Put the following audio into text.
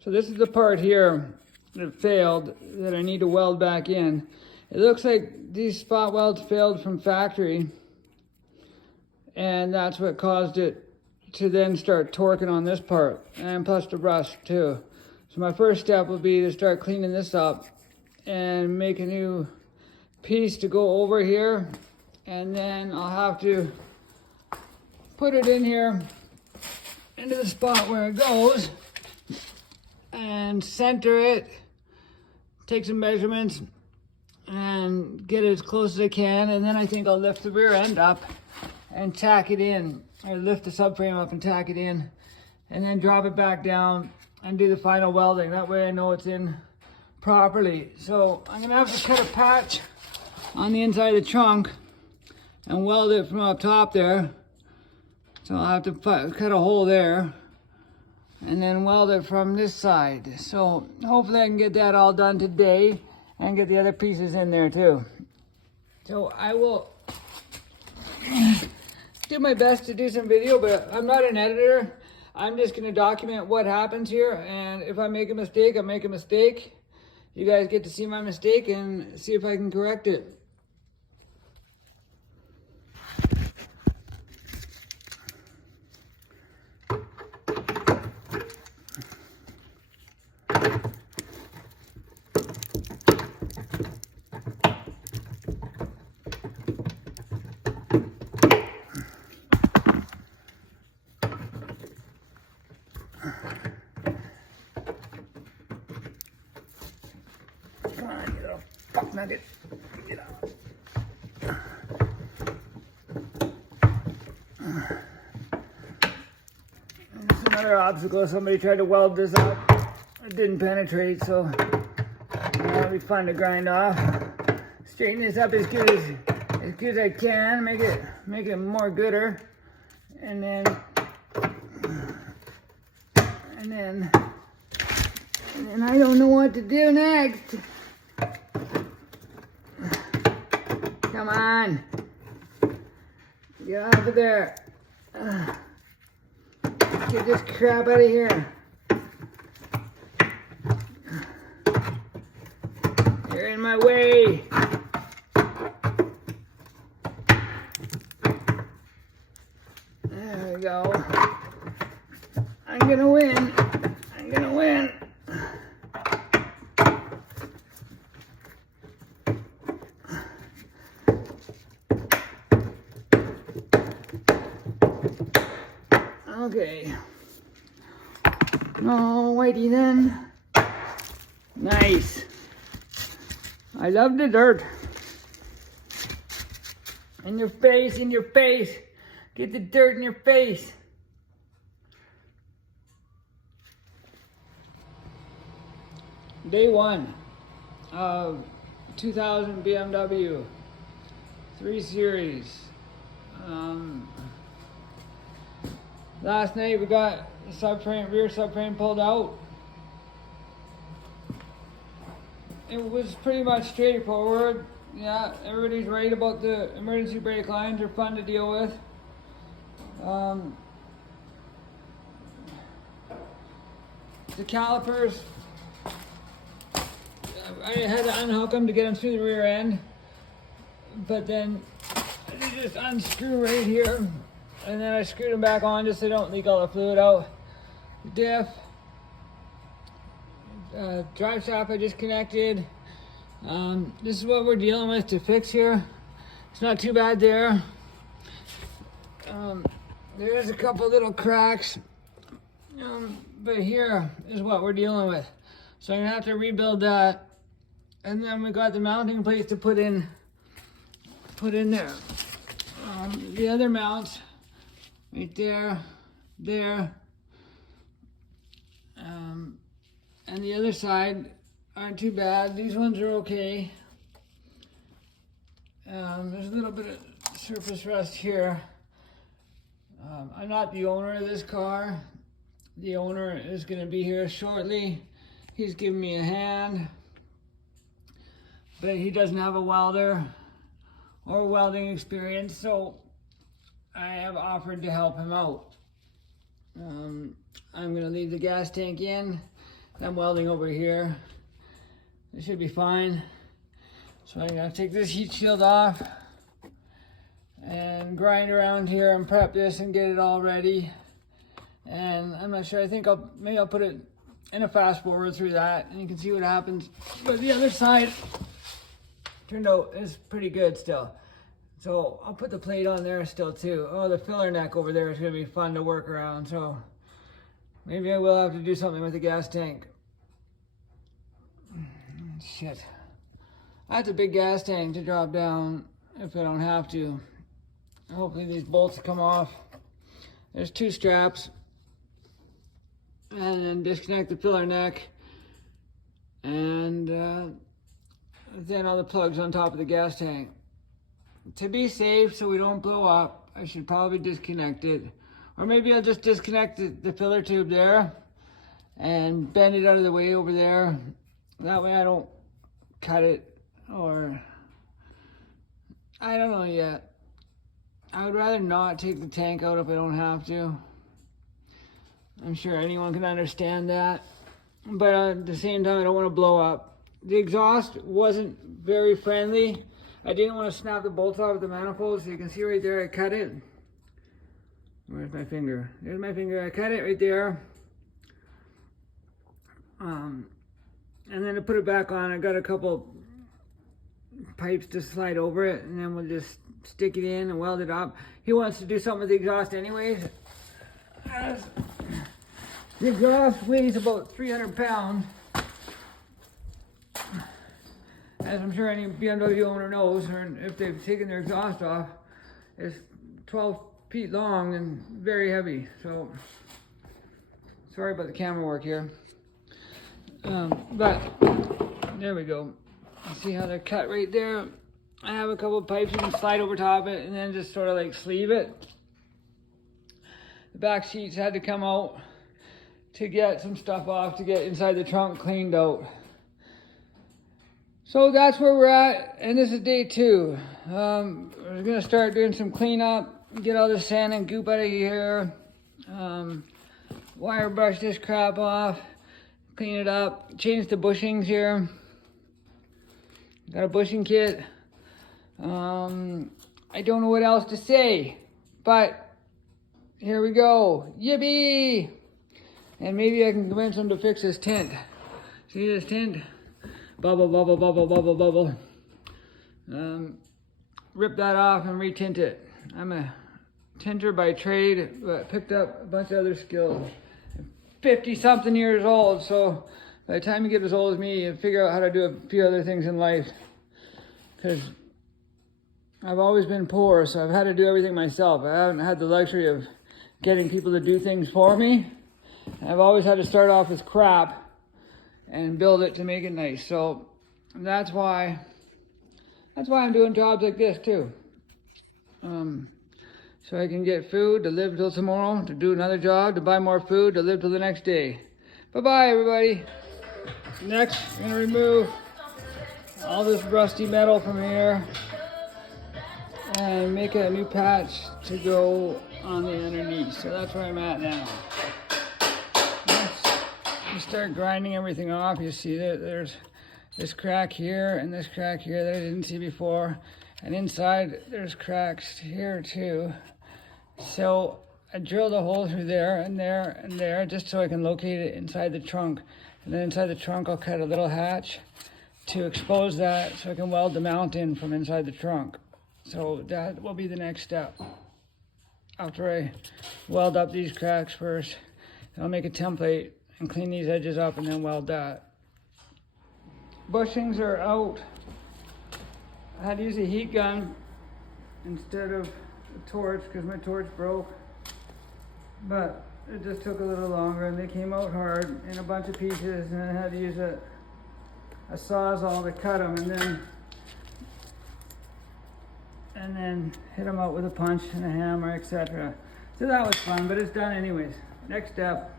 So this is the part here that failed that I need to weld back in. It looks like these spot welds failed from factory, and that's what caused it to then start torquing on this part, and plus the rust too. So my first step will be to start cleaning this up and make a new piece to go over here, and then I'll have to put it in here into the spot where it goes and center it, take some measurements and get it as close as I can, and then I think I'll lift the rear end up and tack it in, or lift the subframe up and tack it in, and then drop it back down and do the final welding. That way I know it's in properly. So I'm gonna have to cut a patch on the inside of the trunk and weld it from up top there. So I'll have to cut a hole there and then weld it from this side. So hopefully I can get that all done today and get the other pieces in there too. So I will do my best to do some video, but I'm not an editor. I'm just gonna document what happens here, and if I make a mistake, I make a mistake. You guys get to see my mistake and see if I can correct it. Not it. Get out. There's another obstacle. Somebody tried to weld this up. It didn't penetrate, so that'll be fun to grind off. Straighten this up as good as I can. Make it more gooder, and then I don't know what to do next. Come on. Get off of there. Get this crap out of here. You're in my way. There we go. I'm gonna win. I'm gonna win. Okay. No, whitey then. Nice. I love the dirt. In your face, in your face. Get the dirt in your face. Day one of 2000 BMW 3 Series. Last night we got the rear subframe pulled out. It was pretty much straightforward. Yeah, everybody's right about the emergency brake lines. They're fun to deal with. The calipers, I had to unhook them to get them through the rear end, but then they just unscrew right here. And then I screwed them back on just so they don't leak all the fluid out. Diff, drive shaft I just connected. This is what we're dealing with to fix here. It's not too bad there. There's a couple little cracks, but here is what we're dealing with. So I'm gonna have to rebuild that. And then we got the mounting plates to put in there. The other mounts, right there, and the other side aren't too bad. These ones are okay. There's a little bit of surface rust here. I'm not the owner of this car. The owner is going to be here shortly. He's giving me a hand, but he doesn't have a welder or welding experience, so I have offered to help him out. I'm going to leave the gas tank in I'm welding over here. It should be fine. So I'm gonna take this heat shield off and grind around here and prep this and get it all ready. And I'm not sure, I think maybe I'll put it in a fast forward through that and you can see what happens. But the other side turned out is pretty good still. So I'll put the plate on there still too. Oh, the filler neck over there is gonna be fun to work around. So maybe I will have to do something with the gas tank. Shit. That's a big gas tank to drop down if I don't have to. Hopefully these bolts come off. There's 2 straps. And then disconnect the filler neck. And then all the plugs on top of the gas tank. To be safe so we don't blow up, I should probably disconnect it. Or maybe I'll just disconnect the filler tube there and bend it out of the way over there. That way I don't cut it, or I don't know yet. I would rather not take the tank out if I don't have to. I'm sure anyone can understand that. But at the same time, I don't want to blow up. The exhaust wasn't very friendly. I didn't want to snap the bolts off the manifold, so you can see right there I cut it. Where's my finger? There's my finger. I cut it right there. And then to put it back on, I got a couple pipes to slide over it, and then we'll just stick it in and weld it up. He wants to do something with the exhaust anyways. The exhaust weighs about 300 pounds. As I'm sure any BMW owner knows, or if they've taken their exhaust off, it's 12 feet long and very heavy. So, sorry about the camera work here. But there we go. You see how they're cut right there? I have a couple of pipes you can slide over top it and then just sort of like sleeve it. The back sheets had to come out to get some stuff off to get inside the trunk cleaned out. So that's where we're at, and this is day 2. We're gonna start doing some cleanup, get all the sand and goop out of here, wire brush this crap off, clean it up, change the bushings here. Got a bushing kit. I don't know what else to say, but here we go. Yippee! And maybe I can convince them to fix this tint. See this tint? Bubble, bubble, bubble, bubble, bubble. Rip that off and retint it. I'm a tinter by trade, but picked up a bunch of other skills. 50-something years old, so by the time you get as old as me, you figure out how to do a few other things in life. Because I've always been poor, so I've had to do everything myself. I haven't had the luxury of getting people to do things for me. I've always had to start off with crap and build it to make it nice. So that's why I'm doing jobs like this too. So I can get food to live till tomorrow, to do another job, to buy more food, to live till the next day. Bye-bye, everybody. Next, I'm gonna remove all this rusty metal from here and make a new patch to go on the underneath. So that's where I'm at now. You start grinding everything off. You see that there's this crack here and this crack here that I didn't see before. And inside there's cracks here too. So I drilled a hole through there and there and there just so I can locate it inside the trunk. And then inside the trunk I'll cut a little hatch to expose that so I can weld the mount in from inside the trunk. So that will be the next step. After I weld up these cracks first, I'll make a template and clean these edges up and then weld that. Bushings are out. I had to use a heat gun instead of a torch because my torch broke. But it just took a little longer and they came out hard in a bunch of pieces, and I had to use a sawzall to cut them and then hit them out with a punch and a hammer, etc. So that was fun, but it's done anyways. Next step.